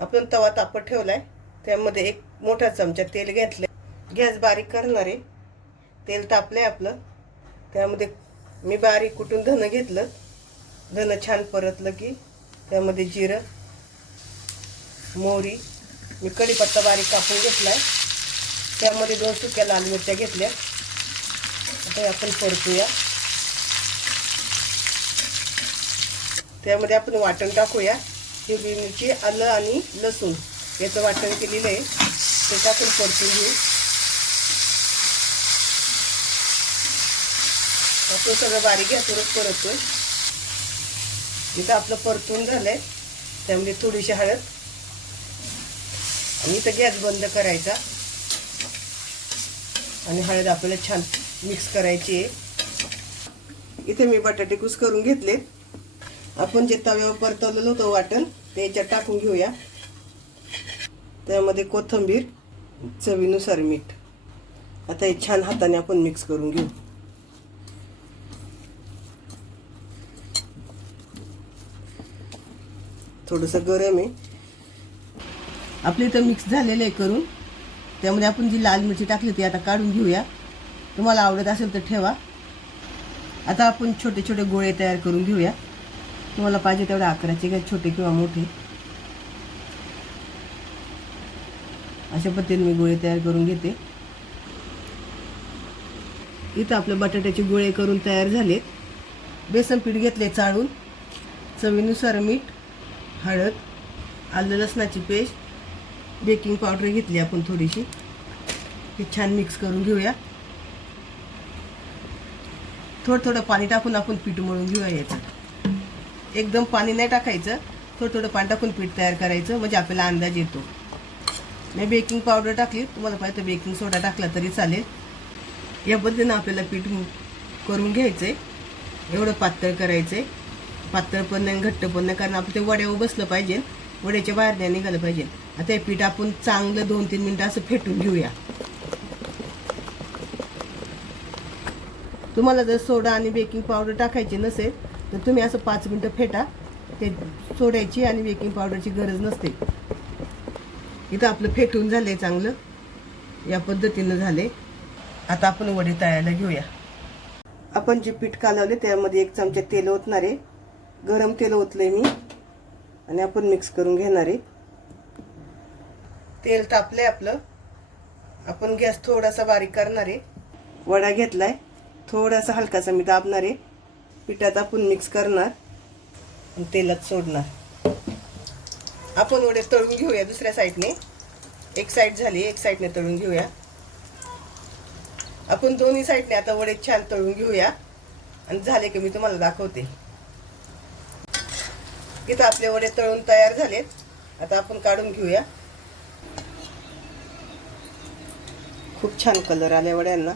आपण तवा तापत ठेवलाय, त्यामध्ये एक मोठा चमचा तेल घेतले, गॅस बारीक करणार आहे। तेल तापलंय आपलं, त्यामध्ये मी बारीक कुटून धन घेतलं। धन छान परतलं की त्यामध्ये जिरं, मोहरी, मी कढीपत्ता बारीक कापून घेतलाय, त्यामध्ये 2 सुक्या लाल मिरच्या घेतल्या। आता आपण परतूया। त्यामध्ये आपण वाटण टाकूया। हिरवी मिरची, आलं आणि लसूण याचं वाटण केलेलं आहे, ते टाकून परतून घेऊ। आपण सगळं बारीक गॅसवरच परततोय। इथं आपलं परतून झालंय, त्यामध्ये थोडीशी हळद आणि इथं गॅस बंद करायचा आणि हळद आपल्याला छान मिक्स करायची आहे। इथे मी बटाटे कुस करून घेतले। आपण जे तव्यावर परतवलेलं होतं वाटण ते याच्यात टाकून घेऊया। त्यामध्ये कोथिंबीर, चवीनुसार मीठ। आता हे छान हाताने आपण मिक्स करून घेऊ। थोडंसं गरम आहे। आपले इथं मिक्स झालेलं आहे करून। त्यामध्ये आपण जी लाल मिरची टाकली ती आता काढून घेऊया। तुम्हाला आवडत असेल तर ठेवा। आता आपण छोटे छोटे गोळे तयार करून घेऊया। तुम्हाला पाहिजे तेवढ्या आकाराचे घ्या, छोटे किंवा मोठे। अशा पद्धतीने मी गोळे तयार करून घेते। इथं आपले बटाट्याचे गोळे करून तयार झालेत। बेसन पीठ घेतले चाळून, चवीनुसार मीठ, हळद, आलं लसणाची पेस्ट, बेकिंग पावडर घेतली आपण थोडीशी। हे छान मिक्स करून घेऊया। थोडं थोडं पाणी टाकून आपण पीठ मळून घेऊया। याच्यात एकदम पाणी नाही टाकायचं, थोडं थोडं पाणी टाकून पीठ तयार करायचं, म्हणजे आपल्याला अंदाज येतो। मी बेकिंग पावडर टाकली, तुम्हाला पाहिजे तर बेकिंग सोडा टाकला तरी चालेल। या पद्धतीनं आपल्याला पीठ करून घ्यायचंय। एवढं पातळ करायचंय, पातळ पण नाही घट्ट पण नाही, कारण आपण ते वड्यावर बसलं पाहिजे, वड्याच्या बाहेर नाही निघालं पाहिजे। आता हे पीठ आपण चांगलं 2-3 मिनिटं असं फेटून घेऊया। तुम्हाला जर सोडा आणि बेकिंग पावडर टाकायची नसेल तर तुम्ही असं 5 मिनिटं फेटा, ते सोड्याची आणि बेकिंग पावडरची गरज नसते। इथं आपलं फेटून झालंय चांगलं, या पद्धतीनं झाले। आता आपण वडे तळायला घेऊया। आपण जे पीठ कालवले त्यामध्ये 1 चमचा तेल ओतणार आहे। गरम तेल ओतलंय मी आणि आपण मिक्स करून घेणार आहे। तेल तापलंय आपलं, आपण गॅस थोडासा बारीक करणार आहे। वडा घेतलाय, थोडासा हलकासा मी दाबणार आहे। पिठात आपण मिक्स करणार आणि तेलात सोडणार। आपण वडे तळून घेऊया दुसऱ्या साईडने। एक साईड झाली, एक साईडने तळून घेऊया। आपण दोन्ही साईडने आता वडे छान तळून घेऊया आणि झाले की मी तुम्हाला दाखवते। इथं आपले वडे तळून तयार झालेत, आता आपण काढून घेऊया। खूप छान कलर आले वड्यांना।